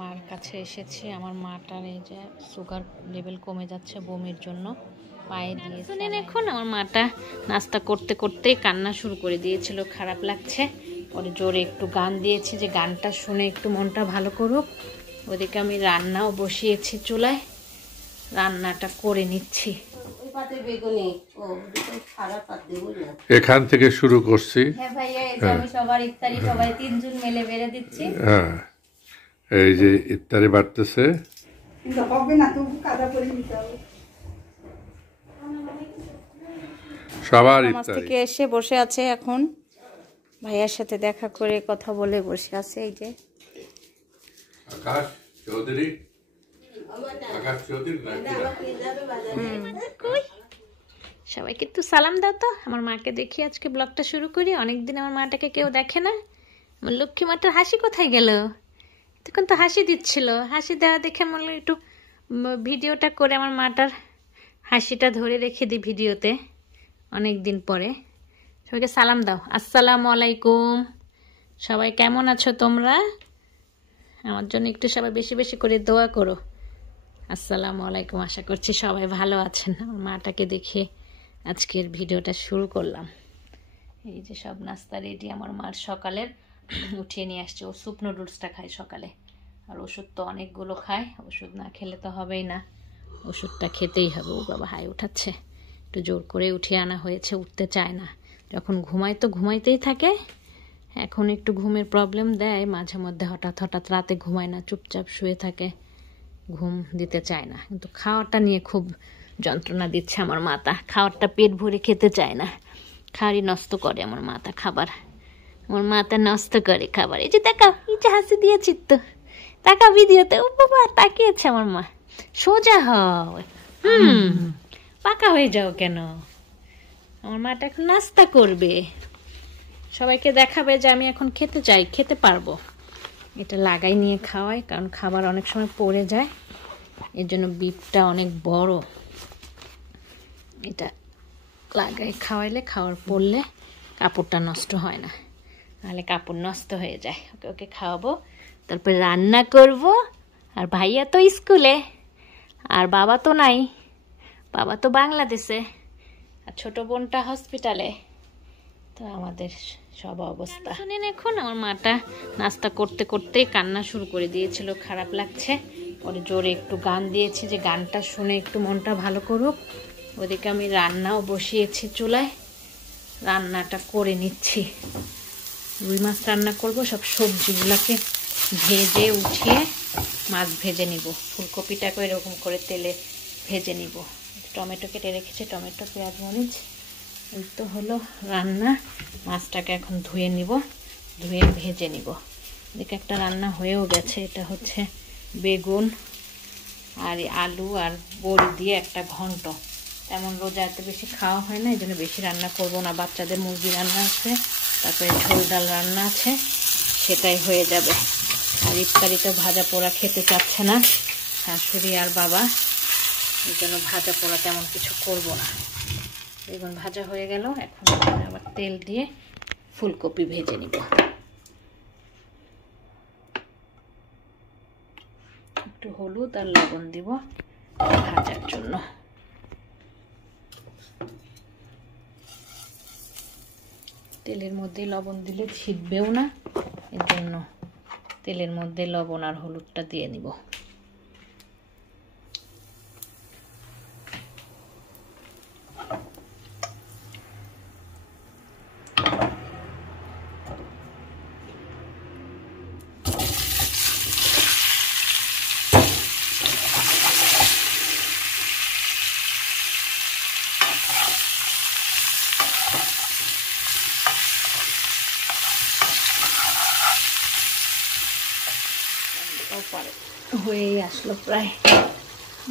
মার কাছে এসেছি। আমার মাটার এই যে সুগার লেভেল কমে যাচ্ছে বমির জন্য, পায়ে দিয়ে শুনেন। এখন আমার মাটা নাস্তা করতে করতে কান্না শুরু করে দিয়েছিল, খারাপ লাগছে। পরে জোরে একটু গান দিয়েছি যে গানটা শুনে একটু মনটা ভালো করুক। ওদিকে আমি রান্নাও বসিয়েছি চুলায়, রান্নাটা করে নিচ্ছি। এখান থেকে শুরু করছি। হ্যাঁ ভাইয়া, এই যে আমি সবার ইফতারি সবাই তিনজন মিলে বেড়ে দিচ্ছি। হ্যাঁ, এই যে ইফতারি বাড়তেছে। সবার নামাজ থেকে এসে বসে আছে, এখন ভাইয়ার সাথে দেখা করে কথা বলে বসে আছে। এই যে আকাশ চৌধুরী, সবাইকে একটু সালাম দাও তো। আমার মাকে দেখি আজকে ব্লগটা শুরু করি। অনেকদিন আমার মাটাকে কেউ দেখে না। আমার লক্ষ্মী মাটার হাসি কোথায় গেল? তখন তো হাসি দিচ্ছিল, হাসি দেওয়া দেখে মনে একটু ভিডিওটা করে আমার মাটার হাসিটা ধরে রেখে দিই ভিডিওতে অনেক দিন পরে। সবাইকে সালাম দাও, আসসালামু আলাইকুম। সবাই কেমন আছো তোমরা? আমার জন্য একটু সবাই বেশি বেশি করে দোয়া করো। আসসালামু আলাইকুম। আশা করছি সবাই ভালো আছেন। আমার মাটাকে দেখে আজকের ভিডিওটা শুরু করলাম। এই যে সব নাস্তা রেডি। আমার মার সকালের উঠিয়ে নিয়ে আসছে। ও স্যুপ নুডলসটা খায় সকালে, আর ওষুধ তো অনেকগুলো খায়। ওষুধ না খেলে তো হবেই না, ওষুধটা খেতেই হবে। ও বাবা হাই উঠাচ্ছে, একটু জোর করে উঠিয়ে আনা হয়েছে, উঠতে চায় না। যখন ঘুমায় তো ঘুমাইতেই থাকে। এখন একটু ঘুমের প্রবলেম দেয় মাঝে মধ্যে, হঠাৎ হঠাৎ রাতে ঘুমায় না, চুপচাপ শুয়ে থাকে, ঘুম দিতে চায় না। কিন্তু খাওয়ারটা নিয়ে খুব যন্ত্রণা দিচ্ছে আমার মাতা। খাওয়ারটা পেট ভরে খেতে চায় না, খাওয়ারই নষ্ট করে আমার মাতা খাবার। আমার মাতা নষ্ট করে খাবার। এই যে তাকাও, এই যে হাসি দিয়েছি তো, তাকাও ভিডিওতে। ও বাবা তাকিয়েছে আমার মা। সোজা হও, পাকা হয়ে যাও কেন? আমার মাটা এখন নাস্তা করবে, সবাইকে দেখাবে যে আমি এখন খেতে চাই, খেতে পারবো। এটা লাগাই নিয়ে খাওয়াই, কারণ খাবার অনেক সময় পড়ে যায়, এর জন্য বিপটা অনেক বড়। এটা লাগাই খাওয়াইলে, খাওয়ার পড়লে কাপড়টা নষ্ট হয় না, নাহলে কাপড় নষ্ট হয়ে যায়। ওকে ওকে খাওয়াবো, তারপরে রান্না করব। আর ভাইয়া তো স্কুলে, আর বাবা তো নাই, বাবা তো বাংলাদেশে, আর ছোট বোনটা হসপিটালে। তো আমাদের সব অবস্থা শুনেন। এখন আমার মাটা নাস্তা করতে করতে কান্না শুরু করে দিয়েছিল, খারাপ লাগছে। পরে জোরে একটু গান দিয়েছি যে গানটা শুনে একটু মনটা ভালো করুক। ওদিকে আমি রান্নাও বসিয়েছি চুলায়, রান্নাটা করে নিচ্ছি। রুই মাছ রান্না করব। সব সবজিগুলোকে ভেজে উঠিয়ে মাছ ভেজে নিব। ফুলকপিটাকে এরকম করে তেলে ভেজে নিব। টমেটো কেটে রেখেছি, টমেটো পেঁয়াজ মরিচ। এই তো হলো রান্না। মাছটাকে এখন ধুয়ে নিব, ধুয়ে ভেজে নিব। এদিকে একটা রান্না হয়েও গেছে। এটা হচ্ছে বেগুন আর আলু আর বড়ি দিয়ে একটা ঘন্ট। তেমন রোজা এত বেশি খাওয়া হয় না, এই জন্য বেশি রান্না করব না। বাচ্চাদের মুরগি রান্না আছে, তারপরে ঝোল ডাল রান্না আছে, সেটাই হয়ে যাবে। আর ইফতারিতে ভাজা পোড়া খেতে চাচ্ছে না শাশুড়ি আর বাবা, এই জন্য ভাজা পোড়া তেমন কিছু করব না। বেগুন ভাজা হয়ে গেল, এখন আবার তেল দিয়ে ফুলকপি ভেজে নিব। একটু হলুদ আর লবণ দিব ভাজার জন্য। তেলের মধ্যে লবণ দিলে ছিটবেও না, এর জন্য তেলের মধ্যে লবণ আর হলুদটা দিয়ে নিব। হয়েই আসলো প্রায়।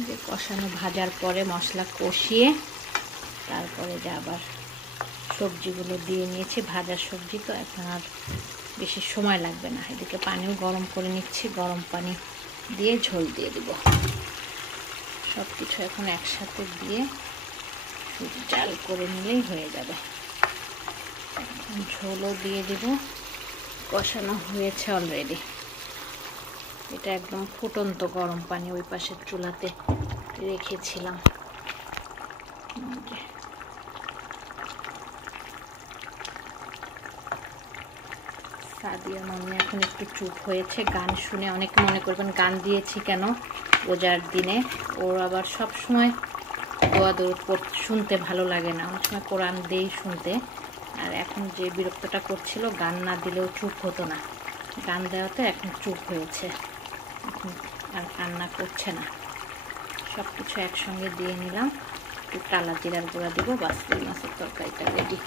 যে কষানো ভাজার পরে মশলা কষিয়ে তারপরে যে আবার সবজিগুলো দিয়ে নিয়েছি। ভাজার সবজি তো এখন আর বেশি সময় লাগবে না। এদিকে পানিও গরম করে নিচ্ছি, গরম পানি দিয়ে ঝোল দিয়ে দিব। সব কিছু এখন একসাথে দিয়ে শুধু জাল করে নিলেই হয়ে যাবে। ঝোলও দিয়ে দিব, কষানো হয়েছে অলরেডি। এটা একদম ফুটন্ত গরম পানি ওই পাশের চুলাতে রেখেছিলাম। সাদিয়া মাম্মি এখন একটু চুপ হয়েছে, গান শুনে। অনেকে মনে করবেন গান দিয়েছি কেন রোজার দিনে। ওর আবার সব সময় দোয়া শুনতে ভালো লাগে না, অনেক সময় কোরআন দেই শুনতে। আর এখন যে বিরক্তটা করছিল, গান না দিলেও চুপ হতো না, গান দেওয়াতে এখন চুপ হয়েছে, এখন আর কান্না করছে না। সব কিছু একসঙ্গে দিয়ে নিলাম, একটু কালা জিরার গুঁড়া দিব, বাস রুই মাছের তরকারিটা রেডি।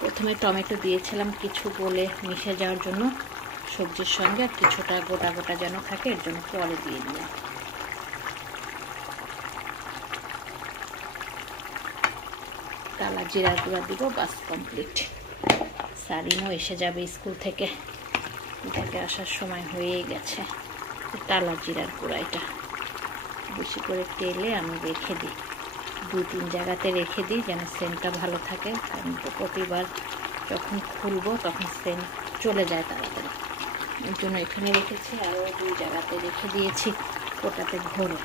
প্রথমে টমেটো দিয়েছিলাম কিছু বলে মিশে যাওয়ার জন্য সবজির সঙ্গে, আর কিছুটা গোটা গোটা যেন থাকে এর জন্য পরে দিয়ে দিলাম। কালা জিরার গুঁড়া দিব, বাস কমপ্লিট। সারিনও এসে যাবে স্কুল থেকে আসার সময় হয়েই গেছে। কালা জিরার গুঁড়া এটা বেশি করে তেলে আমি রেখে দিই, 2-3 জায়গাতে রেখে দিই যেন সেন্টটা ভালো থাকে। কারণ প্রতিবার যখন খুলবো তখন সেন্ট চলে যায় তাড়াতাড়ি, এর জন্য এখানে রেখেছি। আরও 2 জায়গাতে রেখে দিয়েছি, ওটাতে ভরে।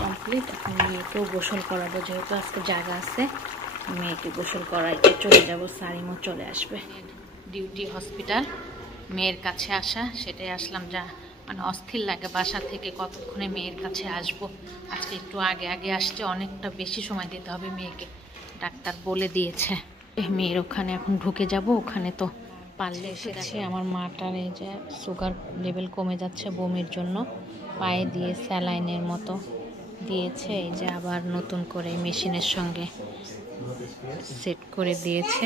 কমপ্লিট। এখন মেয়েকেও গোসল করাবো, যেহেতু আজকে জায়গা আছে, মেয়েকে গোসল করাইতে চলে যাব। সারিমও চলে আসবে। ডিউটি হসপিটাল, মেয়ের কাছে আসা, সেটাই আসলাম। যা মানে অস্থির লাগে বাসা থেকে কতক্ষণে মেয়ের কাছে আসব। আজকে একটু আগে আগে আসছে, অনেকটা বেশি সময় দিতে হবে মেয়েকে, ডাক্তার বলে দিয়েছে। মেয়ের ওখানে এখন ঢুকে যাব, ওখানে তো পারলে এসেছে। আমার মাটার এই যে সুগার লেভেল কমে যাচ্ছে বমির জন্য, পায়ে দিয়ে স্যালাইনের মতো দিয়েছে। এই যে আবার নতুন করে মেশিনের সঙ্গে সেট করে দিয়েছে।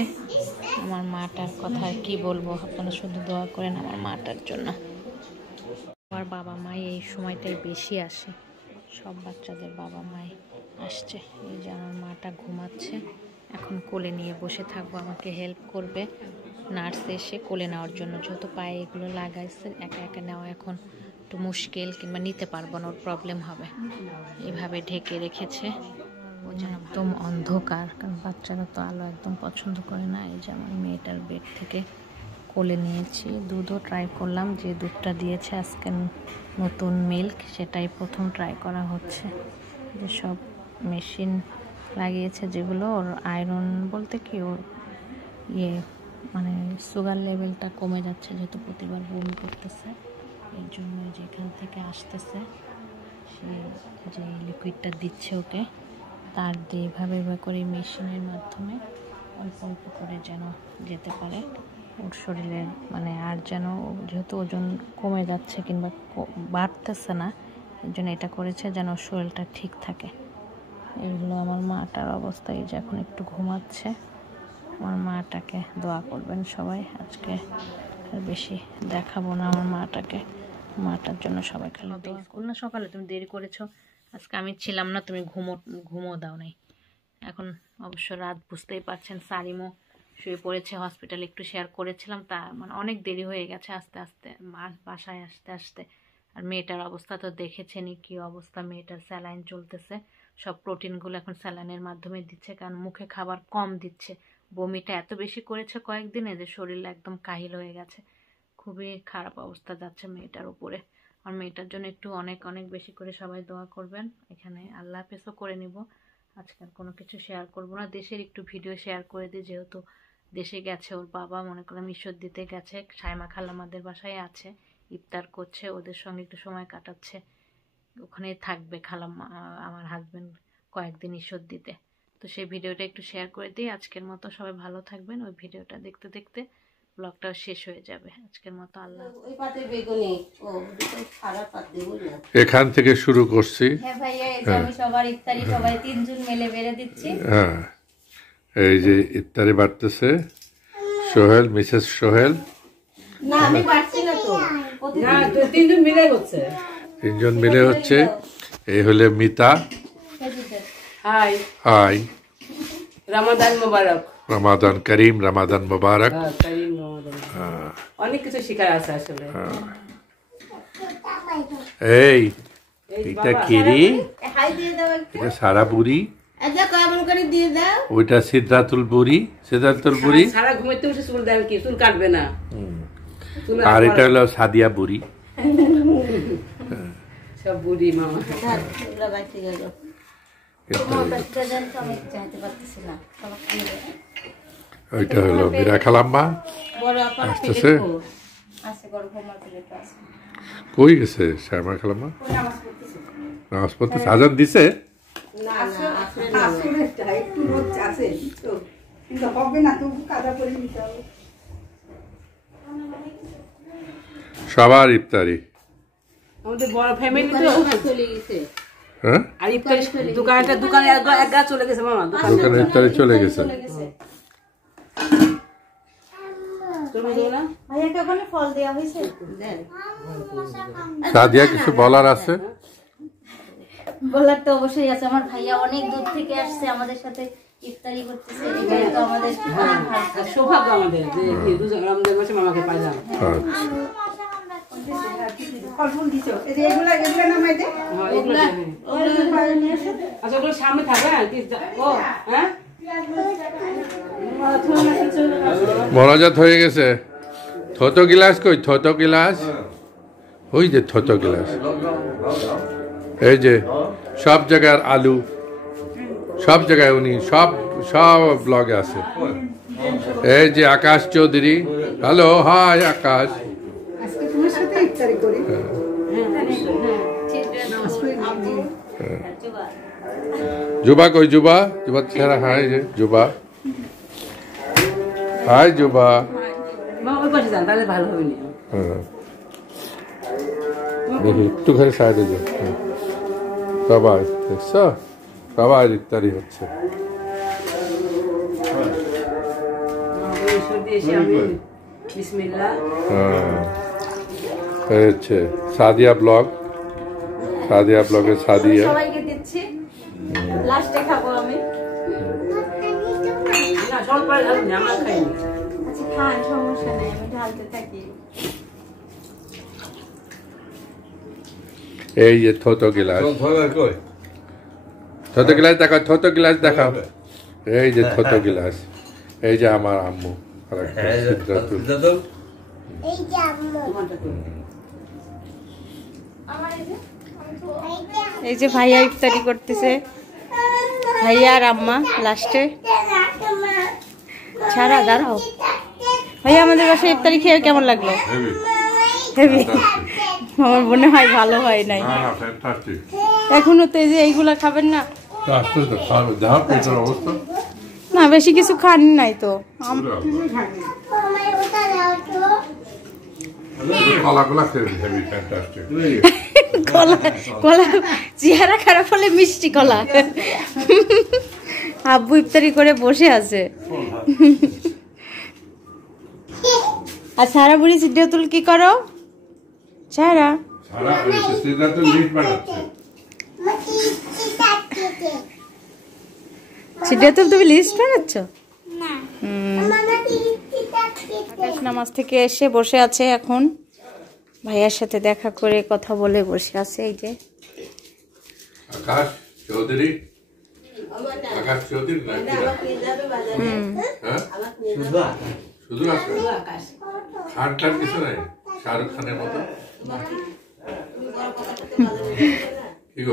আমার মাটার কথা আর কি বলবো, আপনারা শুধু দোয়া করেন আমার মাটার জন্য। আমার বাবা মাই এই সময়টাই বেশি আসে, সব বাচ্চাদের বাবা মাই আসছে। এই যে আমার মাটা ঘুমাচ্ছে, এখন কোলে নিয়ে বসে থাকবো, আমাকে হেল্প করবে নার্স এসে কোলে নেওয়ার জন্য। যেহেতু পায়ে এগুলো লাগাইছে, একা একা নেওয়া এখন একটু মুশকিল, কিংবা নিতে পারবো না, ওর প্রবলেম হবে। এভাবে ঢেকে রেখেছে, ও যেন একদম অন্ধকার, কারণ বাচ্চারা তো আলো একদম পছন্দ করে না। এই যে আমার মেয়েটার বেড থেকে কোলে নিয়েছি, দুধও ট্রাই করলাম, যে দুধটা দিয়েছে আজকে নতুন মিল্ক, সেটাই প্রথম ট্রাই করা হচ্ছে। যে সব মেশিন লাগিয়েছে যেগুলো, ওর আয়রন বলতে কি, ওর মানে সুগার লেভেলটা কমে যাচ্ছে, যেহেতু প্রতিবার বমি করতেছে, এর জন্য যেখান থেকে আসতেছে সে যে লিকুইডটা দিচ্ছে ওকে, তার দিয়ে এভাবে করে মেশিনের মাধ্যমে অল্প অল্প করে যেন যেতে পারে ওর শরীরে, মানে আর যেন যেহেতু ওজন কমে যাচ্ছে কিংবা বাড়তেছে না, এর জন্য এটা করেছে যেন শরীরটা ঠিক থাকে। এগুলো আমার মাটার অবস্থা। এই যে এখন একটু ঘুমাচ্ছে, আমার মাটাকে দোয়া করবেন সবাই। আজকে আর বেশি দেখাবো না আমার মাটাকে, মাটার জন্য সবাই খালি দোয়া করুন। না সকালে তুমি দেরি করেছো, আজকে আমি ছিলাম না, তুমি ঘুমো দাও নাই। এখন অবশ্য রাত, বুঝতেই পারছেন। সারিমও শুয়ে পড়েছে, হসপিটালে একটু শেয়ার করেছিলাম, তা মানে অনেক দেরি হয়ে গেছে আস্তে আস্তে বাসায় আসতে আসতে। আর মেয়েটার অবস্থা তো দেখেছেনই কি অবস্থা, মেয়েটার স্যালাইন চলতেছে, সব প্রোটিনগুলো এখন স্যালাইনের মাধ্যমে দিচ্ছে, কারণ মুখে খাবার কম দিচ্ছে। বমিটা এত বেশি করেছে কয়েকদিনে যে শরীর একদম কাহিল হয়ে গেছে, খুবই খারাপ অবস্থা যাচ্ছে মেয়েটার উপরে। আর মেয়েটার জন্য একটু অনেক অনেক বেশি করে সবাই দোয়া করবেন। এখানে আল্লাহ হাফেজও করে নিব, আজকাল কোনো কিছু শেয়ার করব না। দেশের একটু ভিডিও শেয়ার করে দিই, যেহেতু দেশে গেছে ওর বাবা, মনে করলাম ঈশ্বর দিতে গেছে, সাইমা খালামাদের বাসায় আছে, ইফতার করছে, ওদের সঙ্গে একটু সময় কাটাচ্ছে, ওখানে থাকবে খালাম্মা আমার হাজবেন্ড কয়েকদিন ঈশ্বর দিতে। তো সেই ভিডিওটা একটু শেয়ার করে দিই। আজকের মতো সবাই ভালো থাকবেন, ওই ভিডিওটা দেখতে দেখতে ব্লগটাও শেষ হয়ে যাবে। আজকের মতো আল্লাহ। এখান থেকে শুরু করছি। হ্যাঁ ভাইয়া, এই যে আমি সবার ইফতারি সবাই 3 জন মিলে বেড়ে দিচ্ছি। হ্যাঁ, এই যে ইফতারি বাড়তেছে সোহেল, মিসেস সোহেল। না আমি পারছি না তো, না 3 জন মিলে হচ্ছে, 3 জন মিলে হচ্ছে। এই হলে মিতা। হাই হাই, রমাদান মোবারক। রমাদান করিম, রমাদান মোবারক। করিম রমাদান। অনেক কিছু শেখার আছে আসলে। এই এটা কি রে? এটা সারা বুড়ি। আচ্ছা কেমন করে দিয়ে দাও। ওইটা সিদ্ধাতুল বুড়ি, সিদ্ধাতুল বুড়ি। সারা ঘুমাইতে বসে চুল দেন কি, চুল কাটবে না। আর এটা হলো সাদিয়া বুড়ি। সব বুড়ি মামা। ওইটা হলো মীরা খালাম্মা আসতেছে। কই গেছে শ্যামা খালাম্মা? নামাজ পড়তে আজান দিছে। সবার ইফতারি, আমাদের বড় ফ্যামিলি তো চলে গেছে। হ্যাঁ আর ইফতারি দোকানে এক গা চলে গেছে মামা, দোকানে ইফতারি চলে গেছে। সাদিয়া কিছু বলার আছে? বলার তো অবশ্যই আছে। আমার ভাইয়া অনেক দূর থেকে আসছে আমাদের সাথে ইফতারি করতেছে, এটাই তো আমাদের অনেক ভালো সৌভাগ্য আমাদের যে দুজন রমজান মাসে মামাকে পাইলাম। আচ্ছা ওগুলো সামনে থাকবে। হ্যাঁ মনাজাত হয়ে গেছে। থতো গিলাস কই? থতো গিলাস ওই যে থতো গিলাস। এই যে সব জায়গার আলু, সব জায়গায় উনি সব ব্লগে আছে। এই যে আকাশ চৌধুরী, হ্যালো, হাই আকাশ। জুবা কই? জুবা, জুবা ছেড়া। হাই যে জুবা, হাই জুবা। মামা ওই পাশে যান, তাহলে ভালো হবে না। হ্যাঁ দেখি একটুখানি সাইডে যে সবাই দেখছ, সবাই ইফতারি হচ্ছে। হচ্ছে সাদিয়া ব্লগ, সাদিয়া ব্লগে সাদিয়া। সবাইকে দিচ্ছি, লাস্টে খাবো আমি। না সব পরে খাবো, আমরা খাইনি। আচ্ছা খান, সমস্যা নেই, আমি ঢালতে থাকি। এই যে থতো গিলাস, থতো গিলাস দেখাও, থতো গিলাস দেখাও। এই যে থতো গিলাস, এই যে আমার আম্মু। এই যে ভাইয়া ইফতারি করতেছে, ভাইয়া আর আম্মা লাস্টে। ছাড়া দাঁড়াও ভাইয়া, আমাদের বাসায় ইফতারি খেয়ে কেমন লাগলো? হেভি। আমার মনে হয় ভালো হয় নাই এখনো তো। এই যে এইগুলা খাবেন না? না বেশি কিছু খান নাই তো। কলা চেহারা খারাপ হলে মিষ্টি কলা। আব্বু ইফতারি করে বসে আছে। আর সারা বুড়ি সিদ্ধাতুল কি করো? সারা সিদ্ধাতুল তুমি লিস্ট বানাচ্ছ? আকাশ নামাজ থেকে এসে বসে আছে এখন, ভাইয়ার সাথে দেখা করে কথা বলে বসে আছে। এই যে আকাশ চৌধুরী, আকাশ চৌধুরী শুধু খান টান কিছু নাই, শাহরুখ খানের মতো।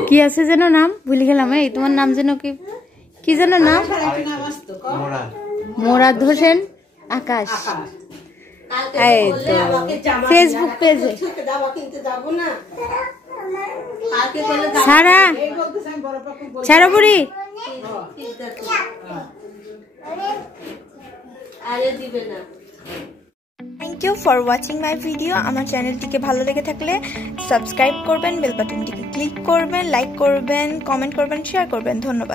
কি আছে যেন নাম ভুলে গেলাম। এই তোমার নাম যেন কি যেন নাম? মোরাদ হোসেন আকাশ। এই তো ফেসবুক পেজে সারা সারা বুড়ি। Thank you for watching my video. আমার চ্যানেলটিকে ভালো লেগে থাকলে সাবস্ক্রাইব করবেন, বেল বাটনটিকে ক্লিক করবেন, লাইক করবেন, কমেন্ট করবেন, শেয়ার করবেন। ধন্যবাদ।